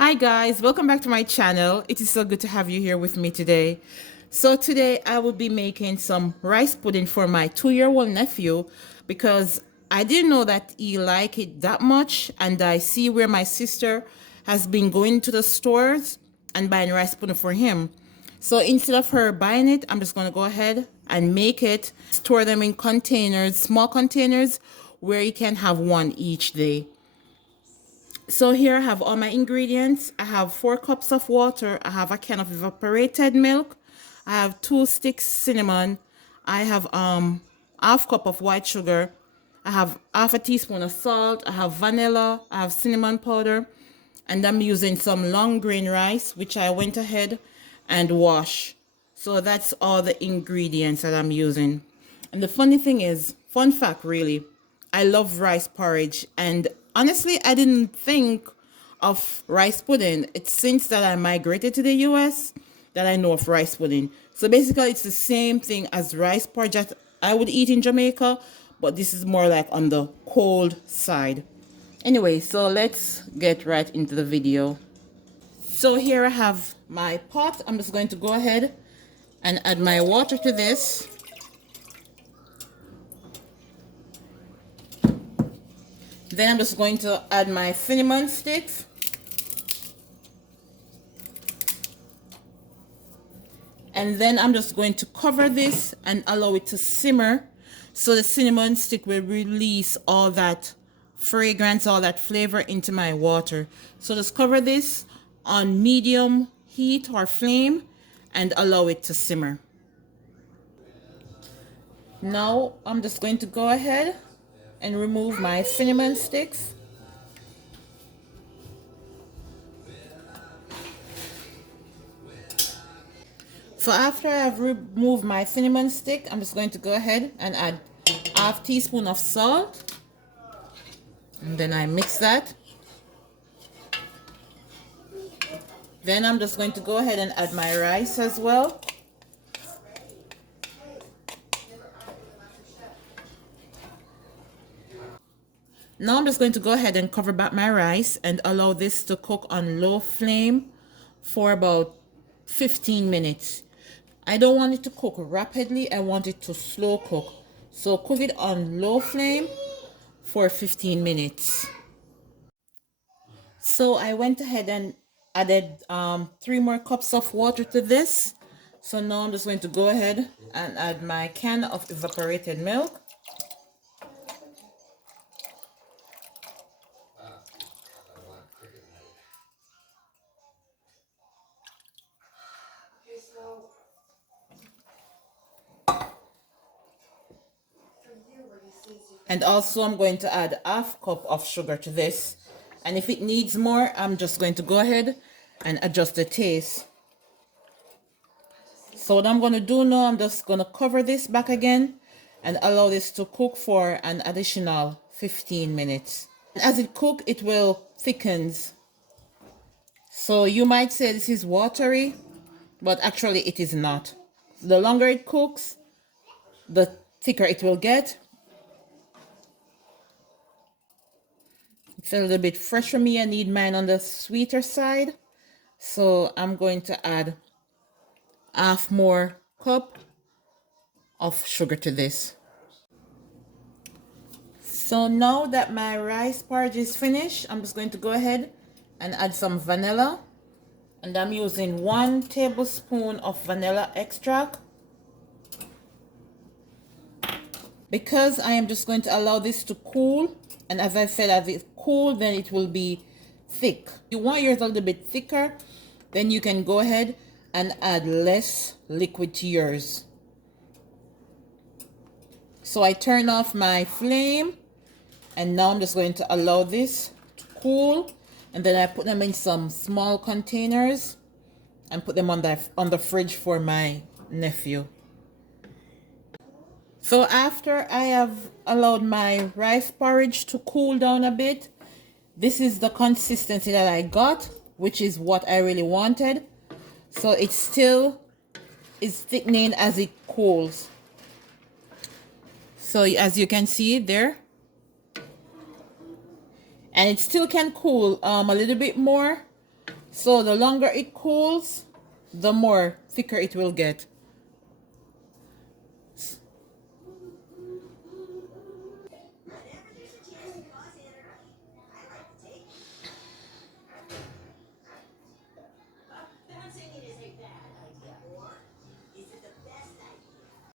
Hi guys, welcome back to my channel. It is so good to have you here with me today. So today I will be making some rice pudding for my 2-year-old nephew because I didn't know that he liked it that much, and I see where my sister has been going to the stores and buying rice pudding for him. So instead of her buying it, I'm just going to go ahead and make it, store them in containers, small containers where he can have one each day. So here I have all my ingredients. I have 4 cups of water. I have a can of evaporated milk. I have 2 sticks cinnamon. I have half cup of white sugar. I have half a teaspoon of salt. I have vanilla. I have cinnamon powder. And I'm using some long grain rice, which I went ahead and wash. So that's all the ingredients that I'm using. And the funny thing is, fun fact really, I love rice porridge. And honestly, I didn't think of rice pudding. It's since that I migrated to the US that I know of rice pudding. So basically, it's the same thing as rice porridge that I would eat in Jamaica, but this is more like on the cold side. Anyway, so let's get right into the video. So here I have my pot. I'm just going to go ahead and add my water to this. Then I'm just going to add my cinnamon sticks. And then I'm just going to cover this and allow it to simmer so the cinnamon stick will release all that fragrance, all that flavor into my water. So just cover this on medium heat or flame and allow it to simmer. Now I'm just going to go ahead and remove my cinnamon sticks. So after I've removed my cinnamon stick, I'm just going to go ahead and add half teaspoon of salt. And then I mix that. Then I'm just going to go ahead and add my rice as well. Now I'm just going to go ahead and cover back my rice and allow this to cook on low flame for about 15 minutes. I don't want it to cook rapidly, I want it to slow cook. So cook it on low flame for 15 minutes. So I went ahead and added 3 more cups of water to this. So now I'm just going to go ahead and add my can of evaporated milk. And also I'm going to add half cup of sugar to this. And if it needs more, I'm just going to go ahead and adjust the taste. So what I'm going to do now, I'm just going to cover this back again and allow this to cook for an additional 15 minutes. As it cooks, it will thicken. So you might say this is watery, but actually it is not. The longer it cooks, the thicker it will get. It's a little bit fresh for me. I need mine on the sweeter side. So I'm going to add half more cup of sugar to this. So now that my rice porridge is finished, I'm just going to go ahead and add some vanilla. And I'm using 1 tablespoon of vanilla extract. Because I am just going to allow this to cool, and as I said, as it cools, then it will be thick. If you want yours a little bit thicker, then you can go ahead and add less liquid to yours. So I turn off my flame, and now I'm just going to allow this to cool, and then I put them in some small containers and put them on the fridge for my nephew. So after I have allowed my rice porridge to cool down a bit, this is the consistency that I got, which is what I really wanted. So it still is thickening as it cools. So as you can see there, and it still can cool a little bit more, So the longer it cools, the more thicker it will get.